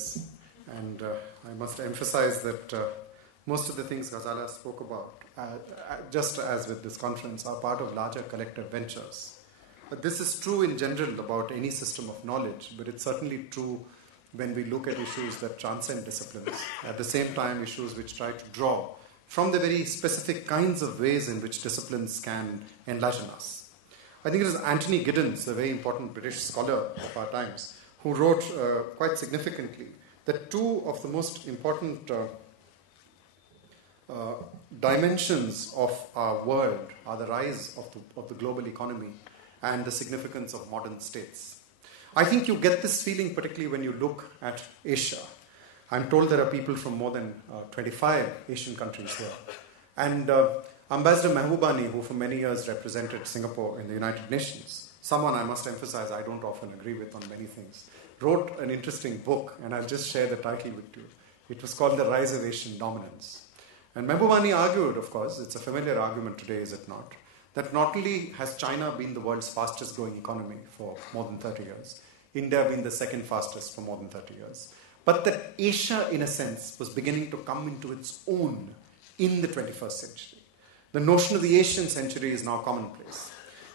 this. And I must emphasize that most of the things Ghazala spoke about, just as with this conference, are part of larger collective ventures. But this is true in general about any system of knowledge, but it's certainly true when we look at issues that transcend disciplines. At the same time, issues which try to draw from the very specific kinds of ways in which disciplines can enlighten us. I think it is Anthony Giddens, a very important British scholar of our times, who wrote quite significantly that two of the most important dimensions of our world are the rise of the global economy and the significance of modern states. I think you get this feeling particularly when you look at Asia. I'm told there are people from more than 25 Asian countries here. And Ambassador Mahbubani, who for many years represented Singapore in the United Nations, someone I must emphasize I don't often agree with on many things, wrote an interesting book, and I'll just share the title with you. It was called The Rise of Asian Dominance. And Mahbubani argued, of course, it's a familiar argument today, is it not, that not only has China been the world's fastest growing economy for more than 30 years, India been the second fastest for more than 30 years, but that Asia, in a sense, was beginning to come into its own in the 21st century. The notion of the Asian century is now commonplace.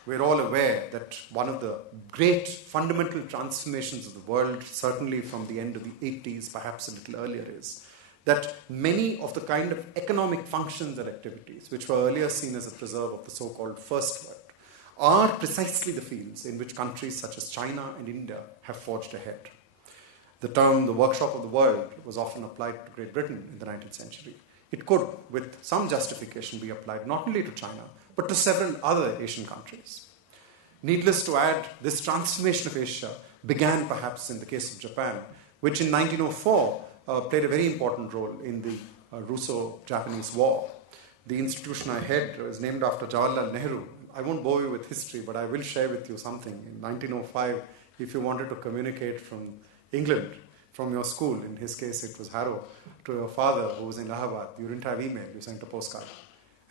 We're all aware that one of the great fundamental transformations of the world, certainly from the end of the 80s, perhaps a little earlier, is that many of the kind of economic functions and activities which were earlier seen as a preserve of the so-called First World are precisely the fields in which countries such as China and India have forged ahead. The term the workshop of the world was often applied to Great Britain in the 19th century. It could, with some justification, be applied not only to China, but to several other Asian countries. Needless to add, this transformation of Asia began perhaps in the case of Japan, which in 1904 played a very important role in the Russo-Japanese War. The institution I head was named after Jawaharlal Nehru. I won't bore you with history, but I will share with you something. In 1905, if you wanted to communicate from England, from your school, in his case it was Harrow, to your father who was in Allahabad, you didn't have email, you sent a postcard.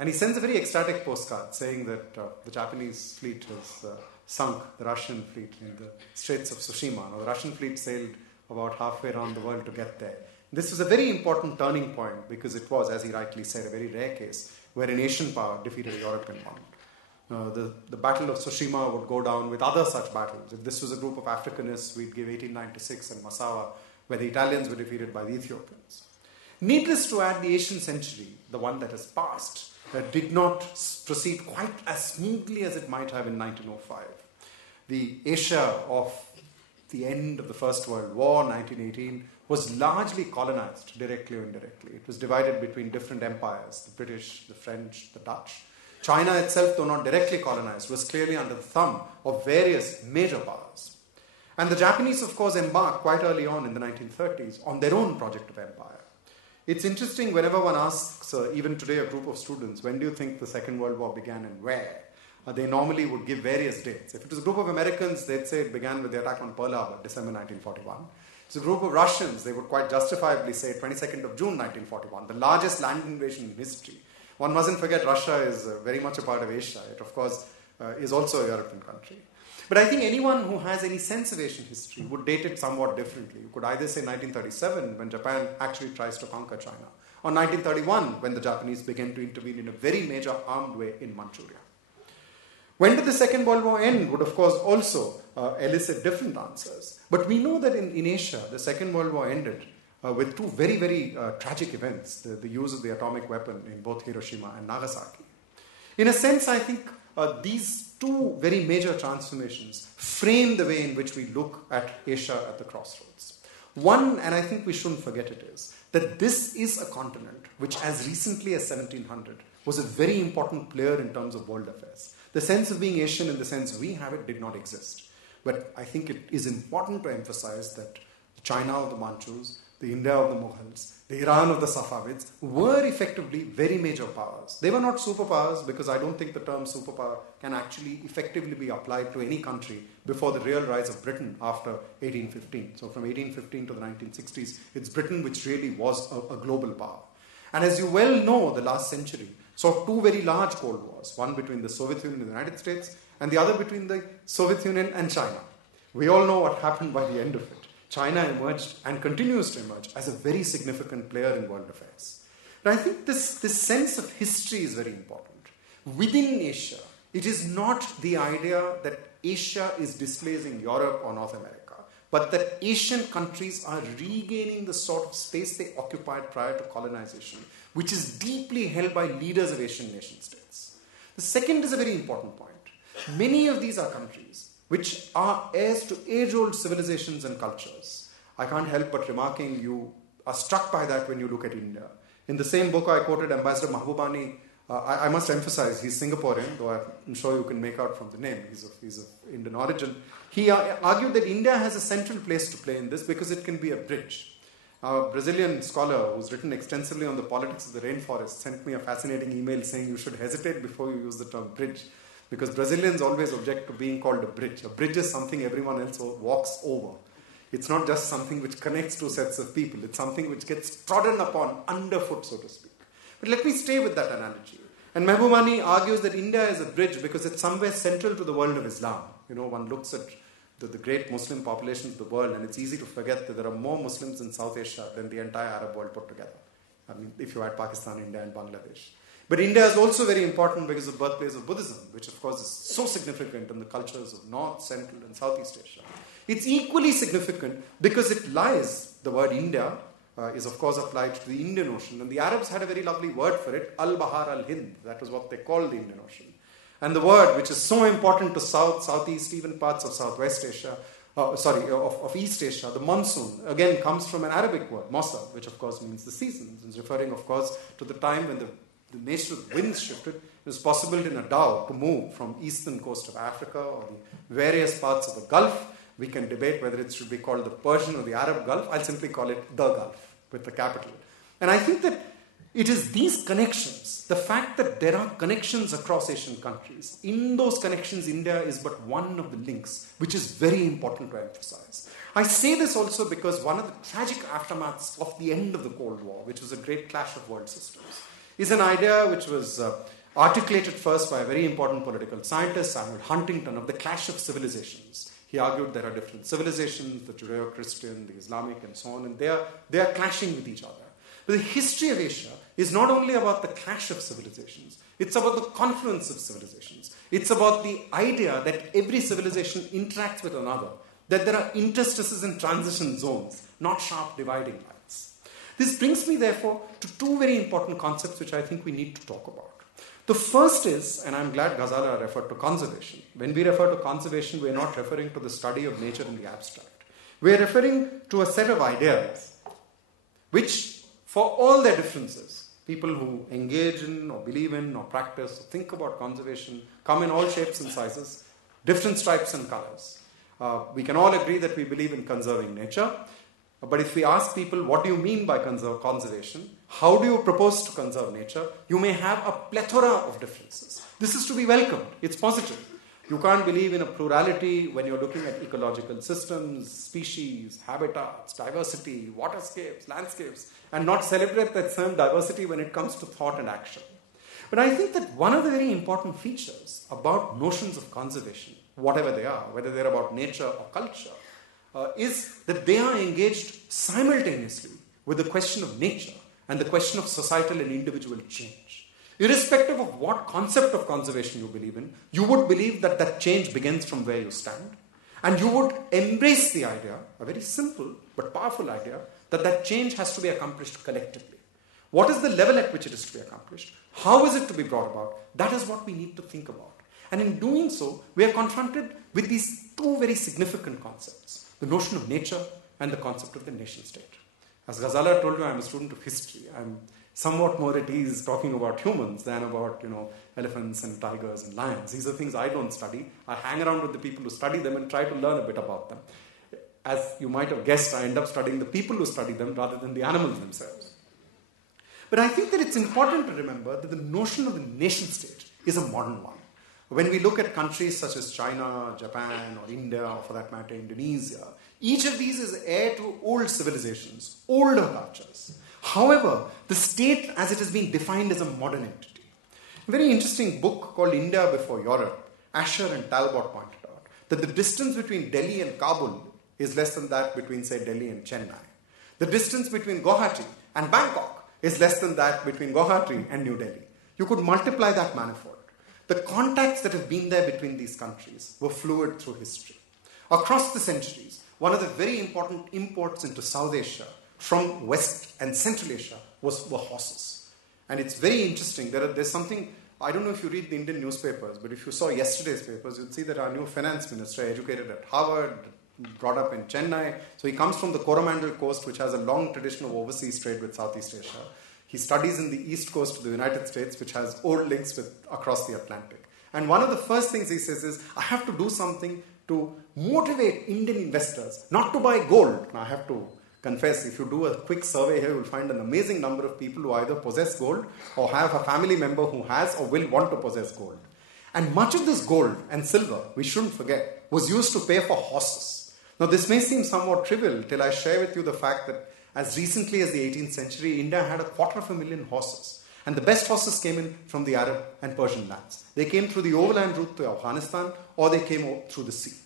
And he sends a very ecstatic postcard saying that the Japanese fleet has sunk the Russian fleet in the Straits of Tsushima. Now, the Russian fleet sailed about halfway around the world to get there. This was a very important turning point because it was, as he rightly said, a very rare case where an Asian power defeated a European one. The Battle of Tsushima would go down with other such battles. If this was a group of Africanists, we'd give 1896 and Massawa, where the Italians were defeated by the Ethiopians. Needless to add, the Asian century, the one that has passed, did not proceed quite as smoothly as it might have in 1905. The Asia of the end of the First World War, 1918, was largely colonized, directly or indirectly. It was divided between different empires, the British, the French, the Dutch. China itself, though not directly colonized, was clearly under the thumb of various major powers. And the Japanese, of course, embarked quite early on in the 1930s on their own project of empire. It's interesting whenever one asks, even today, a group of students, when do you think the Second World War began and where? They normally would give various dates. If it was a group of Americans, they'd say it began with the attack on Pearl Harbor, December 1941. If it's a group of Russians, they would quite justifiably say 22nd of June 1941, the largest land invasion in history. One mustn't forget Russia is very much a part of Asia. It, of course, is also a European country. But I think anyone who has any sense of Asian history would date it somewhat differently. You could either say 1937, when Japan actually tries to conquer China, or 1931, when the Japanese began to intervene in a very major armed way in Manchuria. When did the Second World War end would, of course, also elicit different answers. But we know that in Asia, the Second World War ended with two very, very tragic events, the use of the atomic weapon in both Hiroshima and Nagasaki. In a sense, I think these two very major transformations frame the way in which we look at Asia at the crossroads. One, and I think we shouldn't forget it, is that this is a continent which, as recently as 1700, was a very important player in terms of world affairs. The sense of being Asian in the sense we have it did not exist. But I think it is important to emphasize that China of the Manchus, the India of the Mughals, the Iran of the Safavids were effectively very major powers. They were not superpowers because I don't think the term superpower can actually effectively be applied to any country before the real rise of Britain after 1815. So from 1815 to the 1960s, it's Britain which really was a global power. And as you well know, the last century saw two very large Cold Wars, one between the Soviet Union and the United States, and the other between the Soviet Union and China. We all know what happened by the end of it. China emerged and continues to emerge as a very significant player in world affairs. And I think this sense of history is very important. Within Asia, it is not the idea that Asia is displacing Europe or North America, but that Asian countries are regaining the sort of space they occupied prior to colonization, which is deeply held by leaders of Asian nation states. The second is a very important point. Many of these are countries which are heirs to age-old civilizations and cultures. I can't help but remarking you are struck by that when you look at India. In the same book I quoted Ambassador Mahbubani. I must emphasize he's Singaporean, though I'm sure you can make out from the name. He's of Indian origin. He argued that India has a central place to play in this because it can be a bridge. A Brazilian scholar who's written extensively on the politics of the rainforest sent me a fascinating email saying you should hesitate before you use the term bridge, because Brazilians always object to being called a bridge. A bridge is something everyone else walks over. It's not just something which connects two sets of people. It's something which gets trodden upon underfoot, so to speak. But let me stay with that analogy. And Mahbubani argues that India is a bridge because it's somewhere central to the world of Islam. One looks at the great Muslim populations of the world, and it's easy to forget that there are more Muslims in South Asia than the entire Arab world put together. I mean, if you add Pakistan, India, and Bangladesh. But India is also very important because of the birthplace of Buddhism, which of course is so significant in the cultures of North, Central, and Southeast Asia. It's equally significant because it lies, the word India, is of course applied to the Indian Ocean. And the Arabs had a very lovely word for it, Al-Bahar al-Hind. That was what they called the Indian Ocean. And the word, which is so important to South, Southeast, even parts of Southwest Asia, of East Asia, the monsoon, again comes from an Arabic word, Mosa, which of course means the seasons. It's referring of course to the time when the nature of the winds shifted. It was possible in a dhow to move from eastern coast of Africa or the various parts of the Gulf. We can debate whether it should be called the Persian or the Arab Gulf. I'll simply call it the Gulf with the capital. And I think that it is these connections, the fact that there are connections across Asian countries. In those connections, India is but one of the links, which is very important to emphasize. I say this also because one of the tragic aftermaths of the end of the Cold War, which was a great clash of world systems, is an idea which was articulated first by a very important political scientist, Samuel Huntington, of the clash of civilizations. He argued there are different civilizations, the Judeo-Christian, the Islamic, and so on, and they are clashing with each other. But the history of Asia is not only about the clash of civilizations, it's about the confluence of civilizations. It's about the idea that every civilization interacts with another, that there are interstices and transition zones, not sharp dividing lines. This brings me, therefore, to two very important concepts which I think we need to talk about. The first is, and I'm glad Ghazala referred to conservation. When we refer to conservation, we're not referring to the study of nature in the abstract. We're referring to a set of ideas which, for all their differences, people who engage in or believe in or practice or think about conservation come in all shapes and sizes, different stripes and colors. We can all agree that we believe in conserving nature. But if we ask people, what do you mean by conservation? How do you propose to conserve nature? You may have a plethora of differences. This is to be welcomed. It's positive. You can't believe in a plurality when you're looking at ecological systems, species, habitats, diversity, waterscapes, landscapes, and not celebrate that same diversity when it comes to thought and action. But I think that one of the very important features about notions of conservation, whatever they are, whether they're about nature or culture, is that they are engaged simultaneously with the question of nature and the question of societal and individual change. Irrespective of what concept of conservation you believe in, you would believe that that change begins from where you stand, and you would embrace the idea, a very simple but powerful idea, that that change has to be accomplished collectively. What is the level at which it is to be accomplished? How is it to be brought about? That is what we need to think about. And in doing so, we are confronted with these two very significant concepts. The notion of nature and the concept of the nation state. As Ghazala told you, I'm a student of history. I'm somewhat more at ease talking about humans than about, elephants and tigers and lions. These are things I don't study. I hang around with the people who study them and try to learn a bit about them. As you might have guessed, I end up studying the people who study them rather than the animals themselves. But I think that it's important to remember that the notion of the nation state is a modern one. When we look at countries such as China, Japan, or India, or for that matter, Indonesia, each of these is heir to old civilizations, older cultures. However, the state as it has been defined is a modern entity. A very interesting book called India Before Europe, Asher and Talbot pointed out that the distance between Delhi and Kabul is less than that between, say, Delhi and Chennai. The distance between Guwahati and Bangkok is less than that between Guwahati and New Delhi. You could multiply that manifold. The contacts that have been there between these countries were fluid through history. Across the centuries, one of the very important imports into South Asia from West and Central Asia were horses. And it's very interesting. There's something, I don't know if you read the Indian newspapers, but if you saw yesterday's papers, you'd see that our new finance minister, educated at Harvard, brought up in Chennai. So he comes from the Coromandel coast, which has a long tradition of overseas trade with Southeast Asia. He studies in the east coast of the United States, which has old links across the Atlantic. And one of the first things he says is, I have to do something to motivate Indian investors not to buy gold. Now, I have to confess, if you do a quick survey here, you'll find an amazing number of people who either possess gold or have a family member who has or will want to possess gold. And much of this gold and silver, we shouldn't forget, was used to pay for horses. Now, this may seem somewhat trivial till I share with you the fact that as recently as the 18th century, India had 250,000 horses. And the best horses came in from the Arab and Persian lands. They came through the overland route to Afghanistan, or they came through the sea.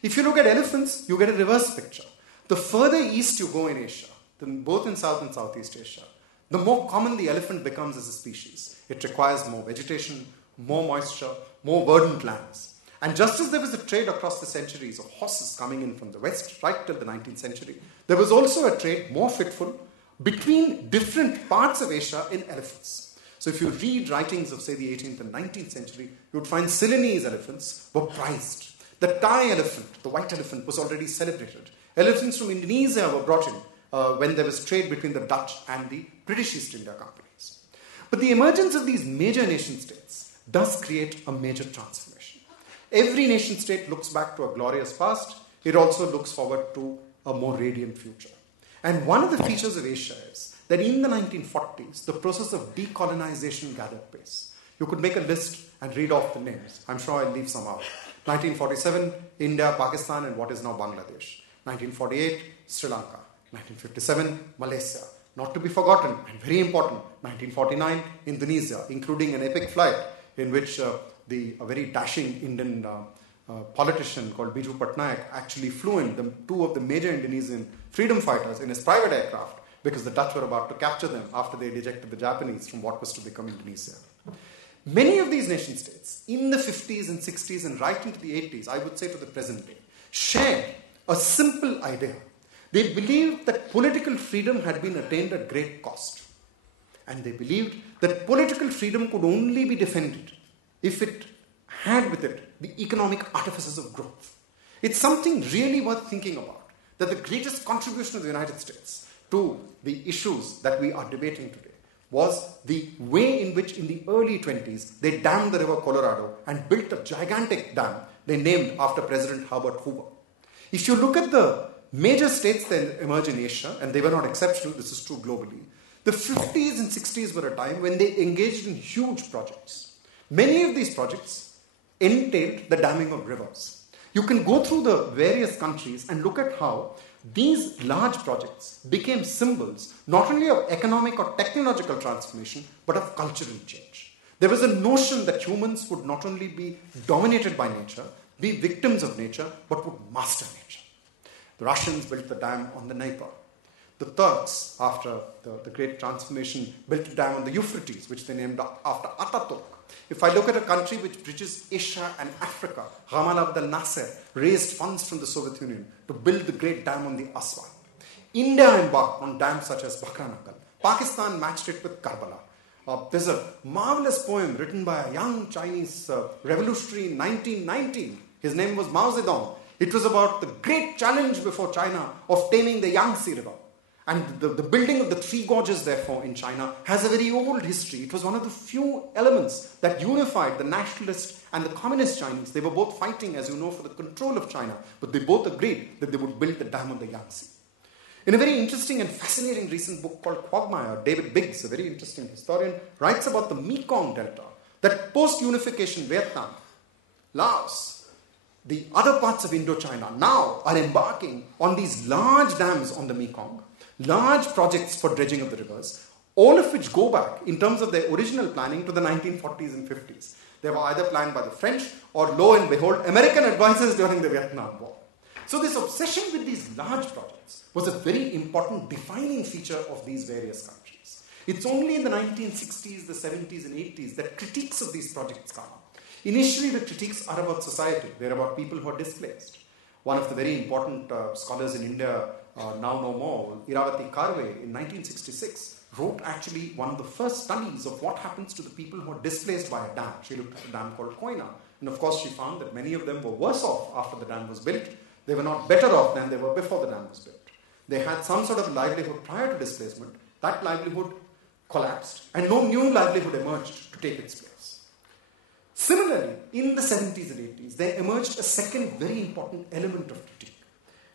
If you look at elephants, you get a reverse picture. The further east you go in Asia, both in South and Southeast Asia, the more common the elephant becomes as a species. It requires more vegetation, more moisture, more verdant lands. And just as there was a trade across the centuries of horses coming in from the west right till the 19th century, there was also a trade, more fitful, between different parts of Asia in elephants. So if you read writings of, say, the 18th and 19th century, you would find Ceylonese elephants were prized. The Thai elephant, the white elephant, was already celebrated. Elephants from Indonesia were brought in when there was trade between the Dutch and the British East India companies. But the emergence of these major nation states does create a major transformation. Every nation state looks back to a glorious past. It also looks forward to a more radiant future. And one of the features of Asia is that in the 1940s, the process of decolonization gathered pace. You could make a list and read off the names. I'm sure I'll leave some out. 1947, India, Pakistan, and what is now Bangladesh. 1948, Sri Lanka. 1957, Malaysia. Not to be forgotten, and very important, 1949, Indonesia, including an epic flight in which a very dashing Indian politician called Biju Patnaik actually flew in two of the major Indonesian freedom fighters in his private aircraft because the Dutch were about to capture them after they ejected the Japanese from what was to become Indonesia. Many of these nation states in the 50s and 60s and right into the 80s, I would say to the present day, shared a simple idea. They believed that political freedom had been attained at great cost. And they believed that political freedom could only be defended if it had with it the economic artifices of growth. It's something really worth thinking about, that the greatest contribution of the United States to the issues that we are debating today was the way in which in the early 20s they dammed the river Colorado and built a gigantic dam they named after President Herbert Hoover. If you look at the major states that emerge in Asia, and they were not exceptional, this is true globally, the 50s and 60s were a time when they engaged in huge projects. Many of these projects entailed the damming of rivers. You can go through the various countries and look at how these large projects became symbols not only of economic or technological transformation, but of cultural change. There was a notion that humans would not only be dominated by nature, be victims of nature, but would master nature. The Russians built the dam on the Dnieper. The Turks, after the great transformation, built a dam on the Euphrates, which they named after Ataturk. If I look at a country which bridges Asia and Africa, Gamal Abdel Nasser raised funds from the Soviet Union to build the great dam on the Aswan. India embarked on dams such as Bakhra Nakal. Pakistan matched it with Karbala. There's a marvelous poem written by a young Chinese revolutionary in 1919. His name was Mao Zedong. It was about the great challenge before China of taming the Yangtze River. And the building of the three gorges, therefore, in China has a very old history. It was one of the few elements that unified the nationalist and the communist Chinese. They were both fighting, as you know, for the control of China, but they both agreed that they would build the dam on the Yangtze. In a very interesting and fascinating recent book called Quagmire, David Biggs, a very interesting historian, writes about the Mekong Delta, that post-unification Vietnam, Laos, the other parts of Indochina now are embarking on these large dams on the Mekong, large projects for dredging of the rivers, all of which go back in terms of their original planning to the 1940s and 50s. They were either planned by the French or, lo and behold, American advisors during the Vietnam War. So this obsession with these large projects was a very important defining feature of these various countries. It's only in the 1960s, the 70s and 80s that critiques of these projects come up. Initially, the critiques are about society. They're about people who are displaced. One of the very important scholars in India, now no more, Iravati Karve, in 1966, wrote actually one of the first studies of what happens to the people who are displaced by a dam. She looked at a dam called Koina. And of course, she found that many of them were worse off after the dam was built. They were not better off than they were before the dam was built. They had some sort of livelihood prior to displacement. That livelihood collapsed, and no new livelihood emerged to take its place. Similarly, in the 70s and 80s, there emerged a second very important element of critique.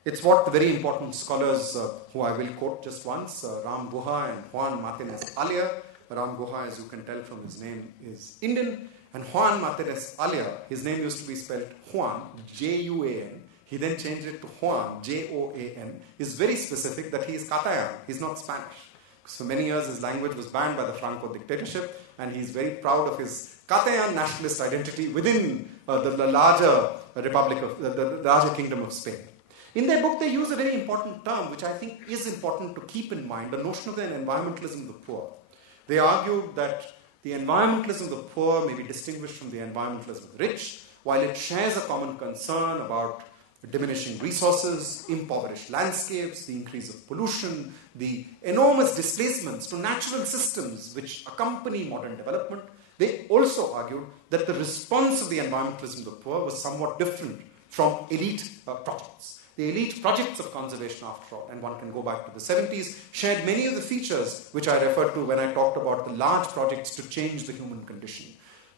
It's what the very important scholars, who I will quote just once, Ram Guha and Juan Martinez Alia. Ram Guha, as you can tell from his name, is Indian. And Juan Martinez Alia, his name used to be spelled Juan, J-U-A-N. He then changed it to Juan, J-O-A-N. Is very specific that he is Catalan, he's not Spanish. So many years his language was banned by the Franco dictatorship, and he's very proud of his Catalan nationalist identity within the larger republic of the larger kingdom of Spain. In their book, they use a very important term, which I think is important to keep in mind, the notion of the environmentalism of the poor. They argued that the environmentalism of the poor may be distinguished from the environmentalism of the rich, while it shares a common concern about diminishing resources, impoverished landscapes, the increase of pollution, the enormous displacements to natural systems which accompany modern development. They also argued that the response of the environmentalism of the poor was somewhat different from elite projects. The elite projects of conservation, after all, and one can go back to the 70s, shared many of the features which I referred to when I talked about the large projects to change the human condition.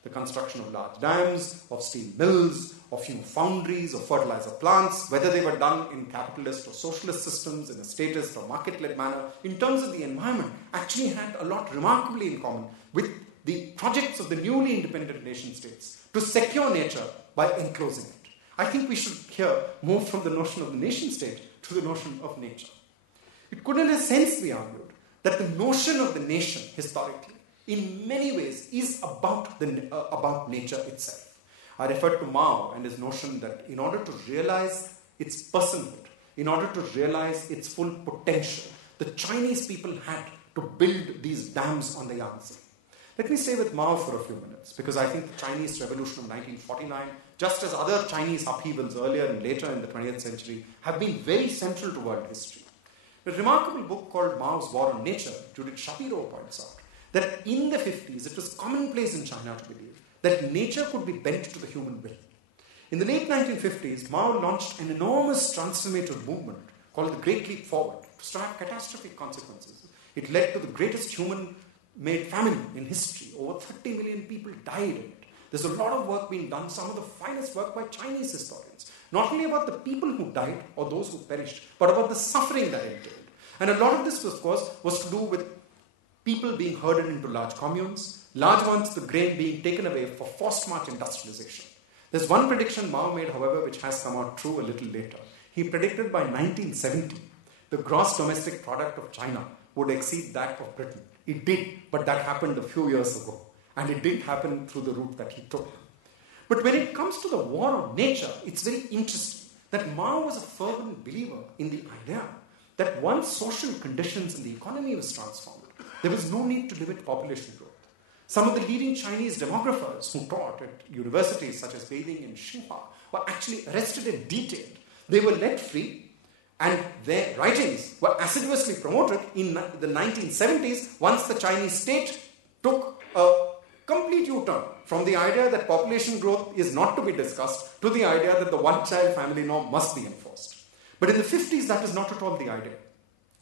The construction of large dams, of steel mills, of new foundries, of fertilizer plants, whether they were done in capitalist or socialist systems, in a statist or market-led manner, in terms of the environment, actually had a lot remarkably in common with the projects of the newly independent nation states to secure nature by enclosing it. I think we should here move from the notion of the nation state to the notion of nature. It could in a sense be argued that the notion of the nation historically in many ways is about nature itself. I referred to Mao and his notion that in order to realize its personhood, in order to realize its full potential, the Chinese people had to build these dams on the Yangtze. Let me stay with Mao for a few minutes, because I think the Chinese Revolution of 1949, just as other Chinese upheavals earlier and later in the 20th century, have been very central to world history. A remarkable book called Mao's War on Nature, Judith Shapiro points out that in the 50s, it was commonplace in China to believe that nature could be bent to the human will. In the late 1950s, Mao launched an enormous transformative movement called the Great Leap Forward to have catastrophic consequences. It led to the greatest human-made famine in history. Over 30 million people died in it. There's a lot of work being done, some of the finest work by Chinese historians, not only about the people who died or those who perished, but about the suffering that entailed. And a lot of this, of course, was to do with people being herded into large communes, large ones, the grain being taken away for forced march industrialization. There's one prediction Mao made, however, which has come out true a little later. He predicted by 1970, the gross domestic product of China would exceed that of Britain. It did, but that happened a few years ago. And it didn't happen through the route that he took. But when it comes to the war on nature, it's very interesting that Mao was a fervent believer in the idea that once social conditions in the economy was transformed, there was no need to limit population growth. Some of the leading Chinese demographers who taught at universities such as Beijing and Tsinghua were actually arrested and detained. They were let free, and their writings were assiduously promoted in the 1970s once the Chinese state took a complete U-turn from the idea that population growth is not to be discussed to the idea that the one-child family norm must be enforced. But in the 50s, that is not at all the idea.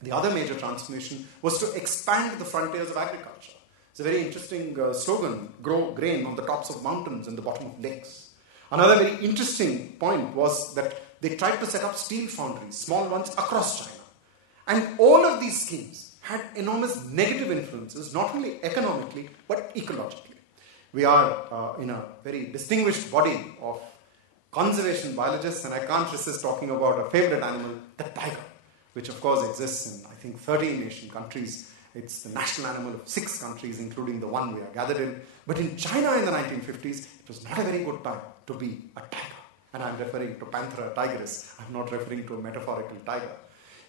The other major transformation was to expand the frontiers of agriculture. It's a very interesting slogan, grow grain on the tops of mountains and the bottom of lakes. Another very interesting point was that they tried to set up steel foundries, small ones, across China. And all of these schemes had enormous negative influences, not only economically, but ecologically. We are in a very distinguished body of conservation biologists, and I can't resist talking about a favorite animal, the tiger, which of course exists in, I think, 13 Asian countries. It's the national animal of 6 countries, including the one we are gathered in. But in China in the 1950s, it was not a very good time to be a tiger. And I'm referring to Panthera tigris. I'm not referring to a metaphorical tiger.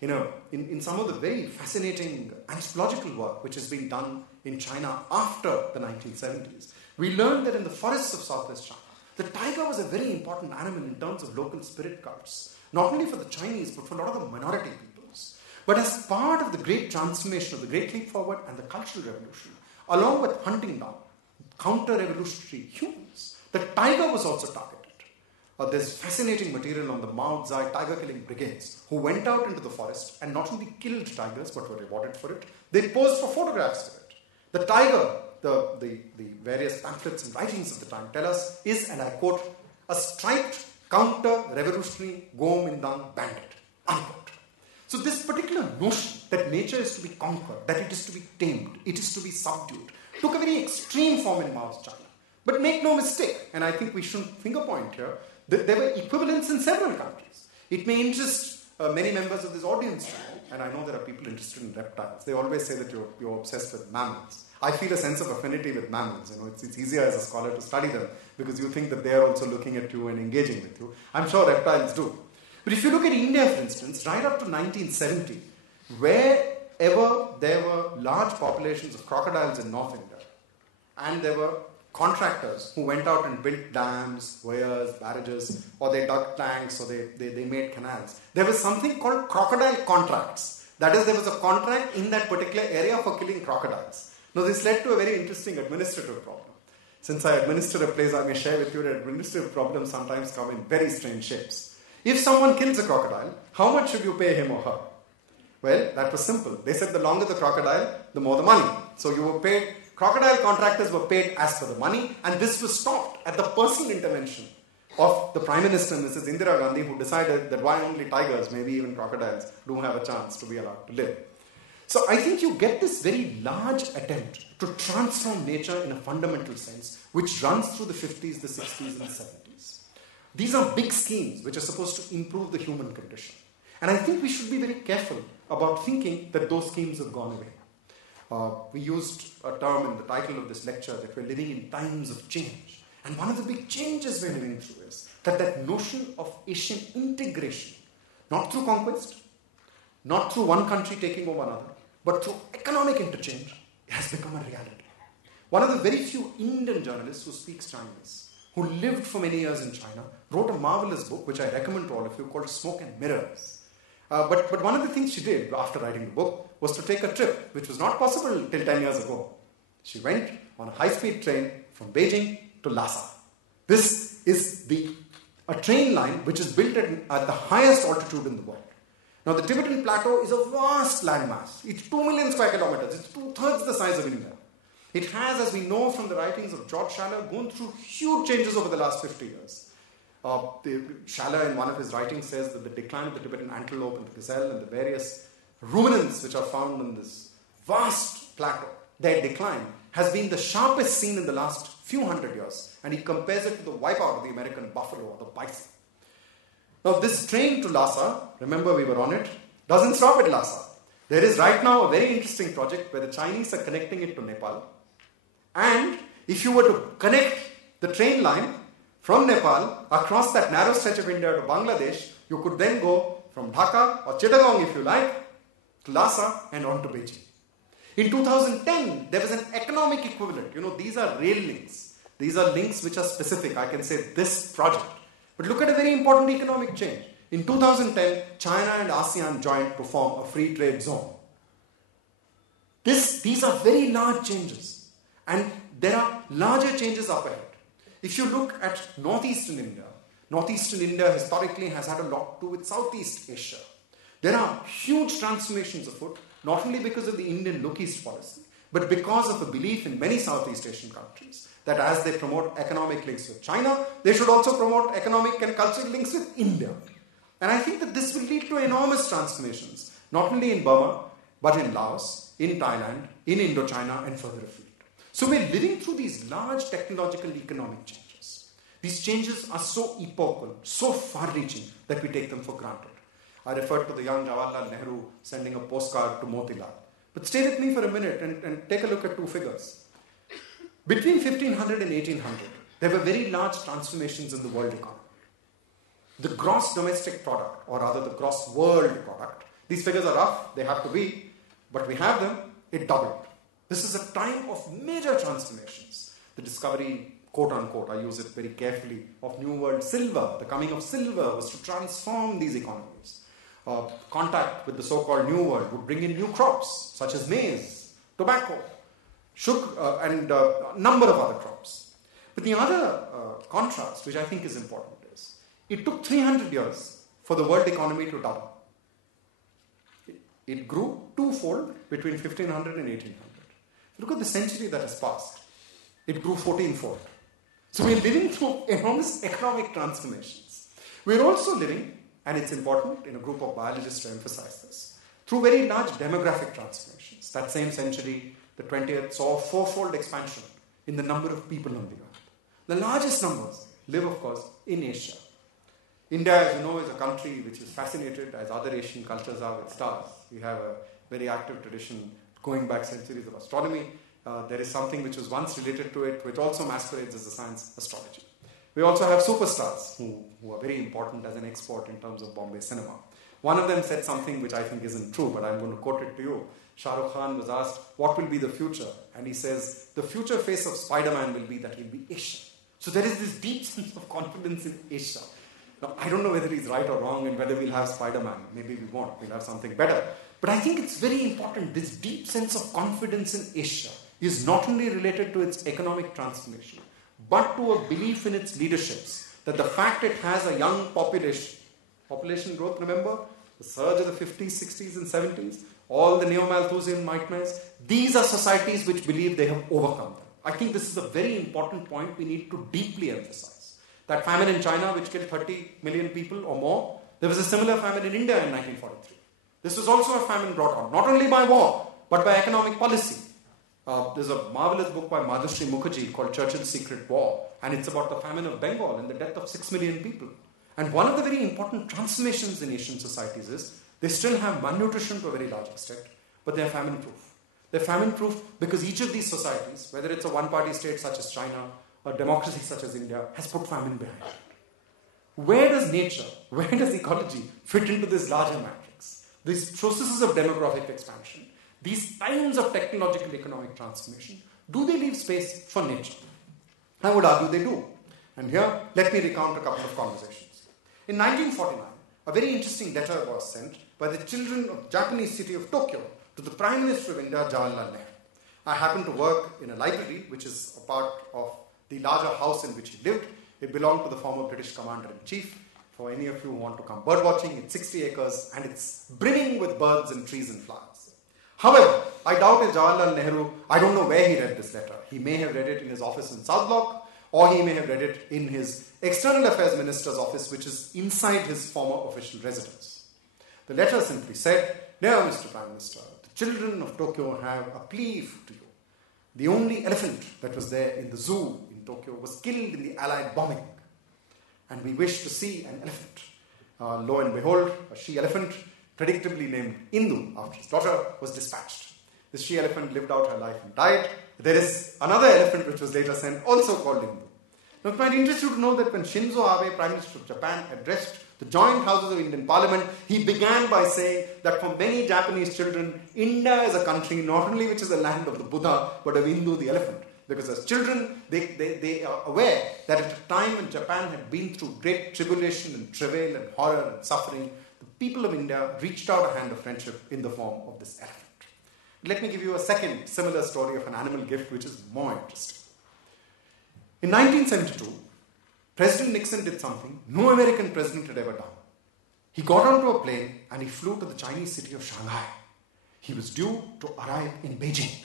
In some of the very fascinating anthropological work which has been done in China after the 1970s, we learned that in the forests of southwest China, the tiger was a very important animal in terms of local spirit cults, not only for the Chinese, but for a lot of the minority peoples. But as part of the great transformation of the Great Leap Forward and the Cultural Revolution, along with hunting down counter-revolutionary humans, the tiger was also targeted. There's fascinating material on the Mao Zedong tiger-killing brigades who went out into the forest and not only killed tigers but were rewarded for it. They posed for photographs of it. The tiger, the various pamphlets and writings of the time tell us, is, and I quote, a striped counter-revolutionary Kuomintang bandit, unquote. So this particular notion that nature is to be conquered, that it is to be tamed, it is to be subdued, took a very extreme form in Mao's China. But make no mistake, and I think we shouldn't finger point here, that there were equivalents in several countries. It may interest many members of this audience today, and I know there are people interested in reptiles. They always say that you're obsessed with mammals. I feel a sense of affinity with mammals. It's easier as a scholar to study them because you think that they are also looking at you and engaging with you. I'm sure reptiles do. But if you look at India, for instance, right up to 1970, wherever there were large populations of crocodiles in North India, and there were contractors who went out and built dams, weirs, barrages, or they dug tanks, or they made canals. There was something called crocodile contracts. That is, there was a contract in that particular area for killing crocodiles. Now, this led to a very interesting administrative problem. Since I administer a place, I may share with you that administrative problems sometimes come in very strange shapes. If someone kills a crocodile, how much should you pay him or her? Well, that was simple. They said the longer the crocodile, the more the money. So you were paid. Crocodile contractors were paid as per the money, and this was stopped at the personal intervention of the Prime Minister, Mrs. Indira Gandhi, who decided that why only tigers, maybe even crocodiles, do have a chance to be allowed to live. So I think you get this very large attempt to transform nature in a fundamental sense, which runs through the 50s, the 60s, and the 70s. These are big schemes which are supposed to improve the human condition. And I think we should be very careful about thinking that those schemes have gone away. We used a term in the title of this lecture that we're living in times of change. And one of the big changes we're living through is that notion of Asian integration, not through conquest, not through one country taking over another, but through economic interchange, has become a reality. One of the very few Indian journalists who speaks Chinese, who lived for many years in China, wrote a marvelous book, which I recommend to all of you, called Smoke and Mirrors. But one of the things she did after writing the book was to take a trip, which was not possible till 10 years ago. She went on a high-speed train from Beijing to Lhasa. This is a train line which is built at the highest altitude in the world. Now, the Tibetan Plateau is a vast landmass. It's 2 million square kilometers. It's 2/3 the size of India. It has, as we know from the writings of George Schaller, gone through huge changes over the last 50 years. Schaller, in one of his writings, says that the decline of the Tibetan antelope and the gazelle and the various ruminants which are found on this vast plateau, their decline has been the sharpest seen in the last few hundred years. And he compares it to the wipeout of the American buffalo or the bison. Now, this train to Lhasa, remember we were on it, doesn't stop at Lhasa. There is right now a very interesting project where the Chinese are connecting it to Nepal. And if you were to connect the train line from Nepal across that narrow stretch of India to Bangladesh, you could then go from Dhaka or Chittagong, if you like, to Lhasa and on to Beijing. In 2010, there was an economic equivalent. These are rail links. These are links which are specific. I can say this project. But look at a very important economic change. In 2010, China and ASEAN joined to form a free trade zone. These are very large changes. And there are larger changes up ahead. If you look at northeastern India historically has had a lot to do with Southeast Asia. There are huge transformations afoot, not only because of the Indian Look East policy, but because of a belief in many Southeast Asian countries that as they promote economic links with China, they should also promote economic and cultural links with India. And I think that this will lead to enormous transformations, not only in Burma, but in Laos, in Thailand, in Indochina, and further afield. So we're living through these large technological economic changes. These changes are so epochal, so far-reaching that we take them for granted. I referred to the young Jawaharlal Nehru sending a postcard to Motilal. But stay with me for a minute and take a look at two figures. Between 1500 and 1800, there were very large transformations in the world economy. the gross domestic product, or rather the gross world product, these figures are rough, they have to be, but we have them, it doubled. This is a time of major transformations. The discovery, quote unquote, I use it very carefully, of New World silver. The coming of silver was to transform these economies. Contact with the so-called New World would bring in new crops, such as maize, tobacco, sugar, and a number of other crops. But the other contrast, which I think is important, is it took 300 years for the world economy to double. It grew twofold between 1500 and 1800. Look at the century that has passed. It grew 14-fold. So we're living through enormous economic transformations. We're also living, and it's important in a group of biologists to emphasize this, through very large demographic transformations. That same century, the 20th, saw a fourfold expansion in the number of people on the earth. The largest numbers live, of course, in Asia. India, as you know, is a country which is fascinated, as other Asian cultures are, with stars. We have a very active tradition going back centuries of astronomy. There is something which was once related to it, which also masquerades as a science, astrology. We also have superstars who are very important as an export in terms of Bombay cinema. One of them said something which I think isn't true, but I'm going to quote it to you. Shah Rukh Khan was asked, what will be the future? And he says, the future face of Spider-Man will be that he'll be Asian. So there is this deep sense of confidence in Asia. Now, I don't know whether he's right or wrong and whether we'll have Spider-Man. Maybe we won't. We'll have something better. But I think it's very important. This deep sense of confidence in Asia is not only related to its economic transformation, but to a belief in its leaderships, that the fact it has a young population growth, remember? The surge of the 50s, 60s and 70s, all the neo-Malthusian nightmares, these are societies which believe they have overcome them. I think this is a very important point we need to deeply emphasize. That famine in China, which killed 30 million people or more, there was a similar famine in India in 1943. This was also a famine brought on, not only by war, but by economic policy. There's a marvelous book by Madhushree Mukherjee called Churchill's Secret War, and it's about the famine of Bengal and the death of 6 million people. And one of the very important transformations in Asian societies is they still have malnutrition to a very large extent, but they're famine-proof. They're famine-proof because each of these societies, whether it's a one-party state such as China, a democracy such as India, has put famine behind it. Where does nature, where does ecology fit into this larger matrix? These processes of demographic expansion, these times of technological economic transformation, do they leave space for nature? I would argue they do. And here, let me recount a couple of conversations. In 1949, a very interesting letter was sent by the children of the Japanese city of Tokyo to the Prime Minister of India, Jawaharlal Nehru. I happened to work in a library, which is a part of the larger house in which he lived. It belonged to the former British Commander-in-Chief. For any of you who want to come bird watching, it's 60 acres and it's brimming with birds and trees and flowers. However, I doubt if Jawaharlal Nehru, I don't know where he read this letter. He may have read it in his office in South Block, or he may have read it in his External Affairs Minister's office, which is inside his former official residence. The letter simply said, "Dear Mr. Prime Minister, the children of Tokyo have a plea to you. The only elephant that was there in the zoo in Tokyo was killed in the Allied bombing. And we wish to see an elephant." Lo and behold, a she-elephant, predictably named Indu after his daughter, was dispatched. This she-elephant lived out her life and died. There is another elephant which was later sent, also called Indu. Now, it might interest you to know that when Shinzo Abe, Prime Minister of Japan, addressed the joint houses of Indian Parliament, he began by saying that for many Japanese children, India is a country not only which is the land of the Buddha, but of Indu the elephant. Because as children, they are aware that at a time when Japan had been through great tribulation and travail and horror and suffering, the people of India reached out a hand of friendship in the form of this elephant. Let me give you a second similar story of an animal gift which is more interesting. In 1972, President Nixon did something no American president had ever done. He got onto a plane and he flew to the Chinese city of Shanghai. He was due to arrive in Beijing.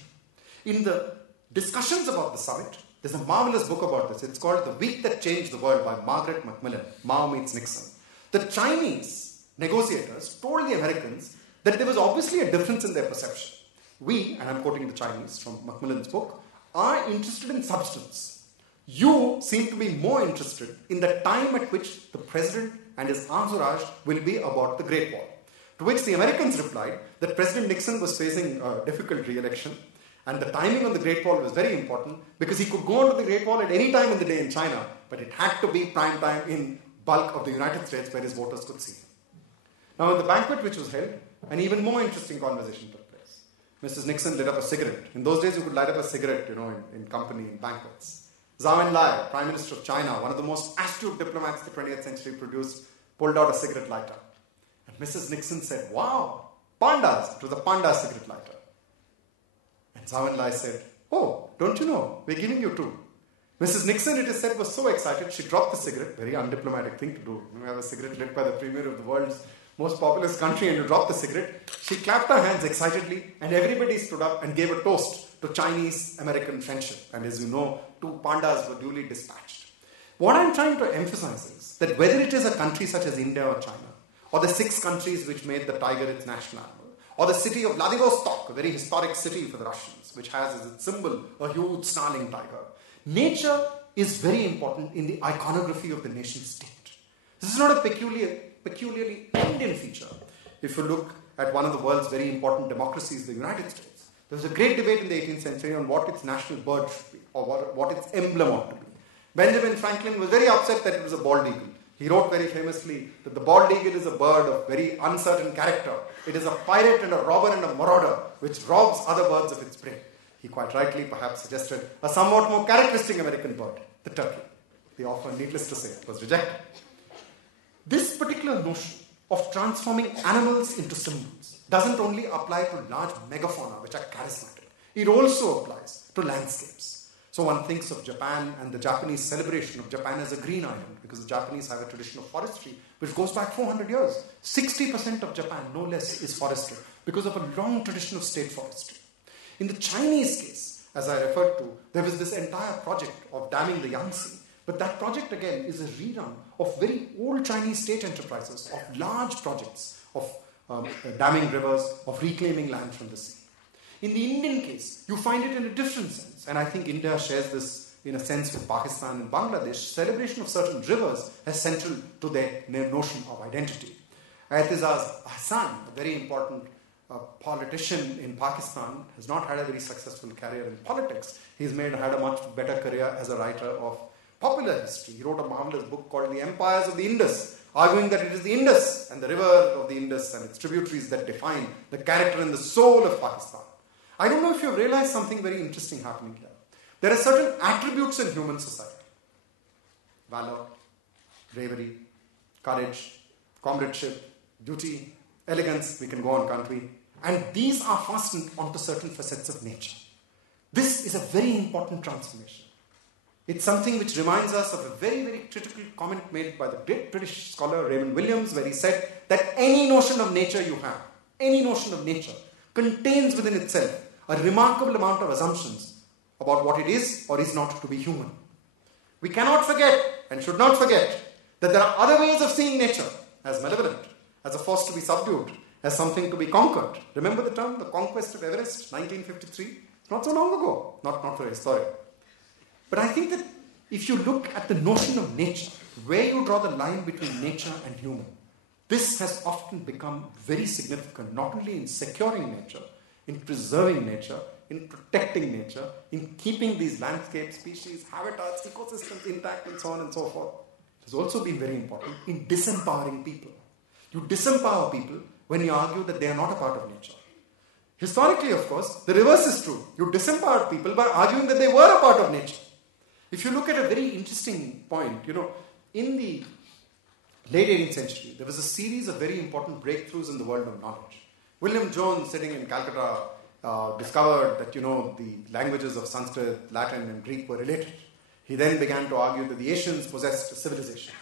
In the discussions about the summit, there's a marvelous book about this. It's called The Week That Changed the World by Margaret Macmillan, Mao Meets Nixon. The Chinese negotiators told the Americans that there was obviously a difference in their perception. We, and I'm quoting the Chinese from Macmillan's book, are interested in substance. You seem to be more interested in the time at which the president and his entourage will be about the Great Wall. To which the Americans replied that President Nixon was facing a difficult re-election and the timing on the Great Wall was very important because he could go onto the Great Wall at any time in the day in China, but it had to be prime time in bulk of the United States where his voters could see him. Now, at the banquet which was held, an even more interesting conversation took place. Mrs. Nixon lit up a cigarette. In those days, you could light up a cigarette, in company, in banquets. Zhou Enlai, Prime Minister of China, one of the most astute diplomats the 20th century produced, pulled out a cigarette lighter. And Mrs. Nixon said, "Wow, pandas." It was a panda cigarette lighter. And Zhou Enlai said, "Oh, don't you know? We're giving you two." Mrs. Nixon, it is said, was so excited, she dropped the cigarette. Very undiplomatic thing to do. You have a cigarette lit by the premier of the world's most populous country and you drop the cigarette. She clapped her hands excitedly and everybody stood up and gave a toast to Chinese-American friendship. And as you know, two pandas were duly dispatched. What I'm trying to emphasize is that whether it is a country such as India or China, or the 6 countries which made the tiger its national animal, or the city of Vladivostok, a very historic city for the Russians, which has as its symbol a huge snarling tiger, nature is very important in the iconography of the nation state. This is not a peculiarly Indian feature. If you look at one of the world's very important democracies, the United States, there was a great debate in the 18th century on what its national bird should be, or what its emblem ought to be. Benjamin Franklin was very upset that it was a bald eagle. He wrote very famously that the bald eagle is a bird of very uncertain character. It is a pirate and a robber and a marauder which robs other birds of its prey. He quite rightly perhaps suggested a somewhat more characteristic American bird, the turkey. The offer, needless to say, was rejected. This particular notion of transforming animals into symbols doesn't only apply to large megafauna which are charismatic. It also applies to landscapes. So one thinks of Japan and the Japanese celebration of Japan as a green island because the Japanese have a tradition of forestry which goes back 400 years. 60% of Japan, no less, is forestry because of a long tradition of state forestry. In the Chinese case, as I referred to, there was this entire project of damming the Yangtze. But that project again is a rerun of very old Chinese state enterprises, of large projects of damming rivers, of reclaiming land from the sea. In the Indian case, you find it in a different sense. And I think India shares this in a sense with Pakistan and Bangladesh. Celebration of certain rivers is central to their notion of identity. Aetizaz Hassan, a very important politician in Pakistan, has not had a very successful career in politics. He's had a much better career as a writer of popular history. He wrote a marvelous book called The Empires of the Indus, arguing that it is the Indus and the river of the Indus and its tributaries that define the character and the soul of Pakistan. I don't know if you've realized something very interesting happening here. There are certain attributes in human society. Valor, bravery, courage, comradeship, duty, elegance, we can go on country. And these are fastened onto certain facets of nature. This is a very important transformation. It's something which reminds us of a very, very critical comment made by the great British scholar Raymond Williams, where he said that any notion of nature you have, any notion of nature, contains within itself a remarkable amount of assumptions about what it is or is not to be human. We cannot forget and should not forget that there are other ways of seeing nature as malevolent, as a force to be subdued, as something to be conquered. Remember the term, the conquest of Everest, 1953? Not so long ago, not for a historian. But I think that if you look at the notion of nature, where you draw the line between nature and human, this has often become very significant, not only in securing nature, in preserving nature, in protecting nature, in keeping these landscapes, species, habitats, ecosystems intact, and so on and so forth. It has also been very important in disempowering people. You disempower people when you argue that they are not a part of nature. Historically, of course, the reverse is true. You disempowered people by arguing that they were a part of nature. If you look at a very interesting point, in the late 18th century, there was a series of very important breakthroughs in the world of knowledge. William Jones, sitting in Calcutta, discovered that, the languages of Sanskrit, Latin, and Greek were related. He then began to argue that the Asians possessed a civilization.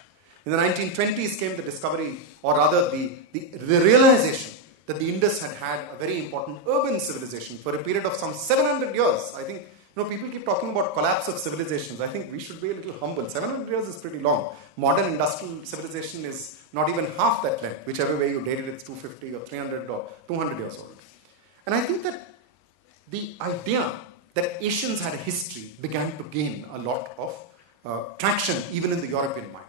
In the 1920s came the discovery, or rather the realization, that the Indus had a very important urban civilization for a period of some 700 years. I think, people keep talking about collapse of civilizations. I think we should be a little humble. 700 years is pretty long. Modern industrial civilization is not even half that length. Whichever way you date it, it's 250 or 300 or 200 years old. And I think that the idea that Asians had a history began to gain a lot of traction even in the European mind.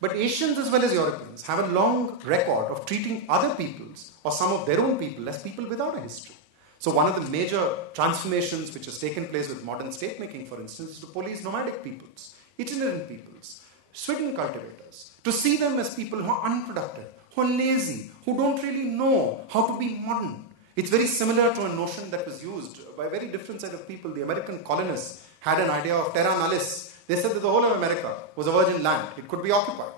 But Asians as well as Europeans have a long record of treating other peoples or some of their own people as people without a history. So one of the major transformations which has taken place with modern state making, for instance, is to police nomadic peoples, itinerant peoples, sugarcane cultivators, to see them as people who are unproductive, who are lazy, who don't really know how to be modern. It's very similar to a notion that was used by a very different set of people. The American colonists had an idea of terra nullius. They said that the whole of America was a virgin land. It could be occupied.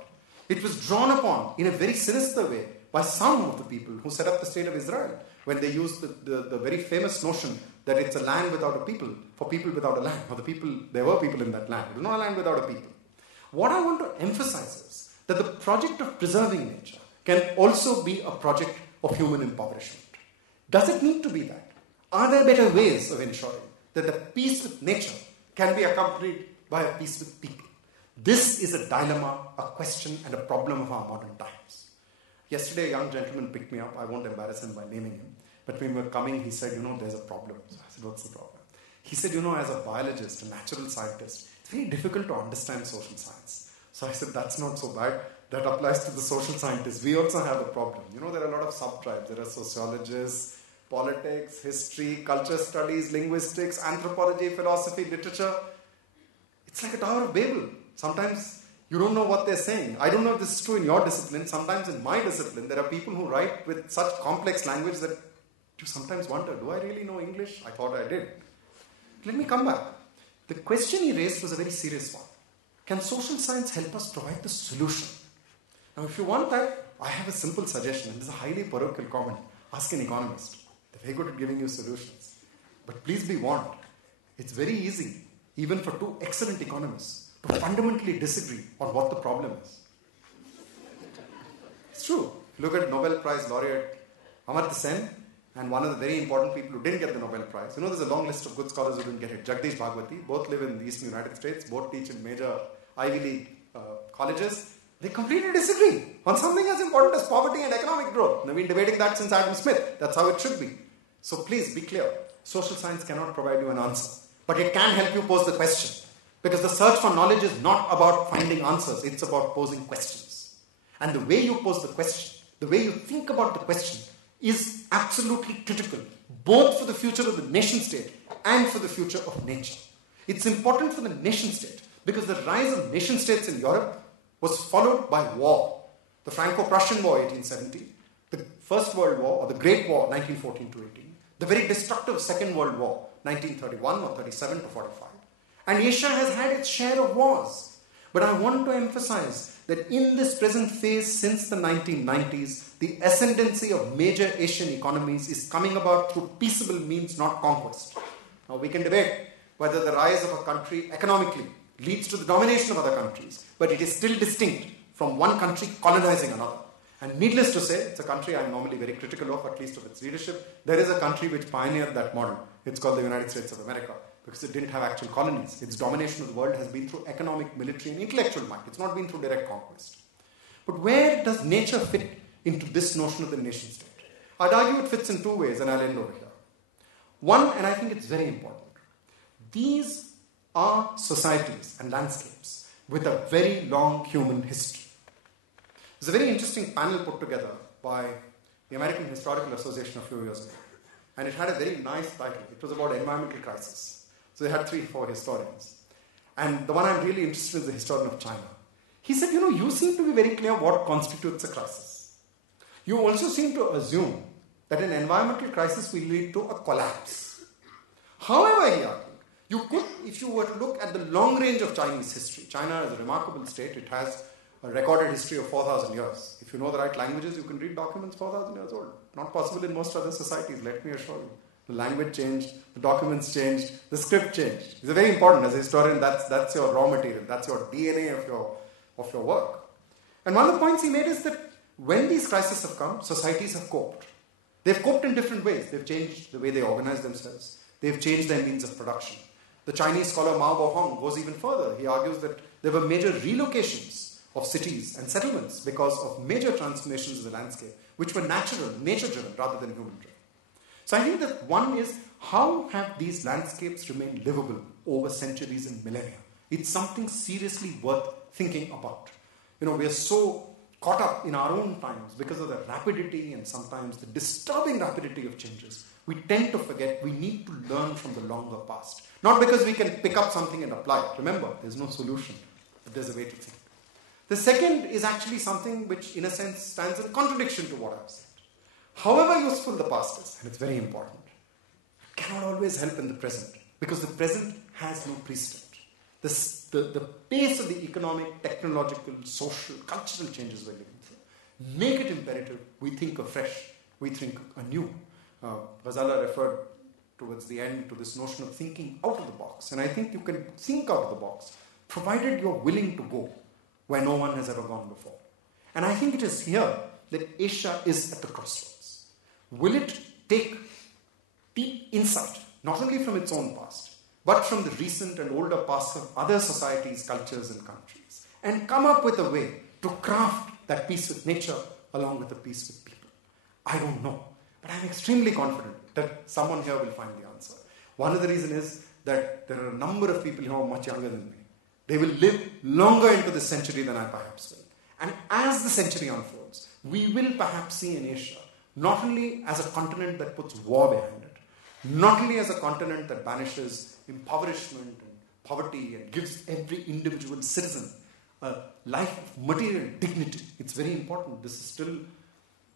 It was drawn upon in a very sinister way by some of the people who set up the state of Israel when they used the very famous notion that it's a land without a people, for people without a land. Or there were people in that land. It was not a land without a people. What I want to emphasize is that the project of preserving nature can also be a project of human impoverishment. Does it need to be that? Are there better ways of ensuring that the peace with nature can be accompanied by a peace with people? This is a dilemma, a question, and a problem of our modern times. Yesterday, a young gentleman picked me up. I won't embarrass him by naming him. But when we were coming, he said, there's a problem. So I said, what's the problem? He said, as a biologist, a natural scientist, it's very difficult to understand social science. So I said, that's not so bad. That applies to the social scientists. We also have a problem. There are a lot of sub-tribes. There are sociologists, politics, history, culture studies, linguistics, anthropology, philosophy, literature. It's like a Tower of Babel. Sometimes you don't know what they're saying. I don't know if this is true in your discipline. Sometimes in my discipline, there are people who write with such complex language that you sometimes wonder, do I really know English? I thought I did. Let me come back. The question he raised was a very serious one. Can social science help us provide the solution? Now, if you want that, I have a simple suggestion. And this is a highly parochial comment. Ask an economist. They're very good at giving you solutions. But please be warned. It's very easy, even for two excellent economists, to fundamentally disagree on what the problem is. It's true. Look at Nobel Prize laureate Amartya Sen and one of the very important people who didn't get the Nobel Prize. There's a long list of good scholars who didn't get it. Jagdish Bhagwati. Both live in the eastern United States. Both teach in major Ivy League colleges. They completely disagree on something as important as poverty and economic growth. They've been debating that since Adam Smith. That's how it should be. So please be clear. Social science cannot provide you an answer. But it can help you pose the question. Because the search for knowledge is not about finding answers. It's about posing questions. And the way you pose the question, the way you think about the question is absolutely critical. Both for the future of the nation state and for the future of nature. It's important for the nation state because the rise of nation states in Europe was followed by war. The Franco-Prussian War, 1870, the First World War, or the Great War, 1914 to 18, the very destructive Second World War, 1931 or 37 to 45. And Asia has had its share of wars. But I want to emphasize that in this present phase since the 1990s, the ascendancy of major Asian economies is coming about through peaceable means, not conquest. Now we can debate whether the rise of a country economically leads to the domination of other countries, but it is still distinct from one country colonizing another. And needless to say, it's a country I'm normally very critical of, at least of its leadership. There is a country which pioneered that model. It's called the United States of America, because it didn't have actual colonies. Its domination of the world has been through economic, military, and intellectual might. It's not been through direct conquest. But where does nature fit into this notion of the nation state? I'd argue it fits in two ways, and I'll end over here. One, and I think it's very important, these are societies and landscapes with a very long human history. There's a very interesting panel put together by the American Historical Association a few years ago. And it had a very nice title. It was about environmental crisis. So they had 3-4 historians. And the one I'm really interested in is the historian of China. He said, you seem to be very clear what constitutes a crisis. You also seem to assume that an environmental crisis will lead to a collapse. However, he argued, you could, if you were to look at the long range of Chinese history, China is a remarkable state. It has a recorded history of 4,000 years. If you know the right languages, you can read documents 4,000 years old. Not possible in most other societies, let me assure you. The language changed, the documents changed, the script changed. It's very important. As a historian, that's your raw material. That's your DNA of your work. And one of the points he made is that when these crises have come, societies have coped. They've coped in different ways. They've changed the way they organize themselves. They've changed their means of production. The Chinese scholar Mao Bohong goes even further. He argues that there were major relocations of cities and settlements because of major transformations of the landscape, which were natural, nature-driven rather than human-driven. So I think that one is, how have these landscapes remained livable over centuries and millennia? It's something seriously worth thinking about. We are so caught up in our own times because of the rapidity and sometimes the disturbing rapidity of changes. We tend to forget we need to learn from the longer past. Not because we can pick up something and apply it. Remember, there's no solution, but there's a way to think. The second is actually something which, in a sense, stands in contradiction to what I've said. However useful the past is, and it's very important, it cannot always help in the present, because the present has no precedent. The pace of the economic, technological, social, cultural changes we're living through make it imperative we think afresh, we think anew. Ghazala referred towards the end to this notion of thinking out of the box. And I think you can think out of the box, provided you're willing to go where no one has ever gone before. And I think it is here that Asia is at the crossroads. Will it take deep insight, not only from its own past, but from the recent and older past of other societies, cultures, and countries, and come up with a way to craft that peace with nature along with the peace with people? I don't know, but I'm extremely confident that someone here will find the answer. One of the reasons is that there are a number of people who are much younger than me. They will live longer into this century than I perhaps will. And as the century unfolds, we will perhaps see in Asia not only as a continent that puts war behind it, not only as a continent that banishes impoverishment and poverty and gives every individual citizen a life of material dignity. It's very important. This is still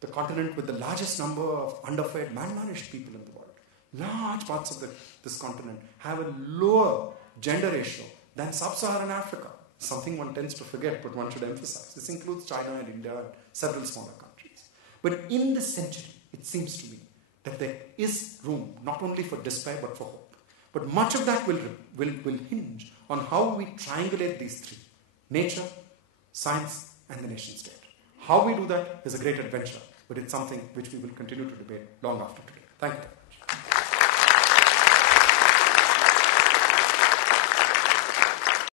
the continent with the largest number of underfed, malnourished people in the world. Large parts of this continent have a lower gender ratio than sub-Saharan Africa. Something one tends to forget, but one should emphasize. This includes China and India and several smaller countries. But in this century, it seems to me that there is room not only for despair but for hope. But much of that will hinge on how we triangulate these three: nature, science, and the nation state. How we do that is a great adventure, but it's something which we will continue to debate long after today. Thank you.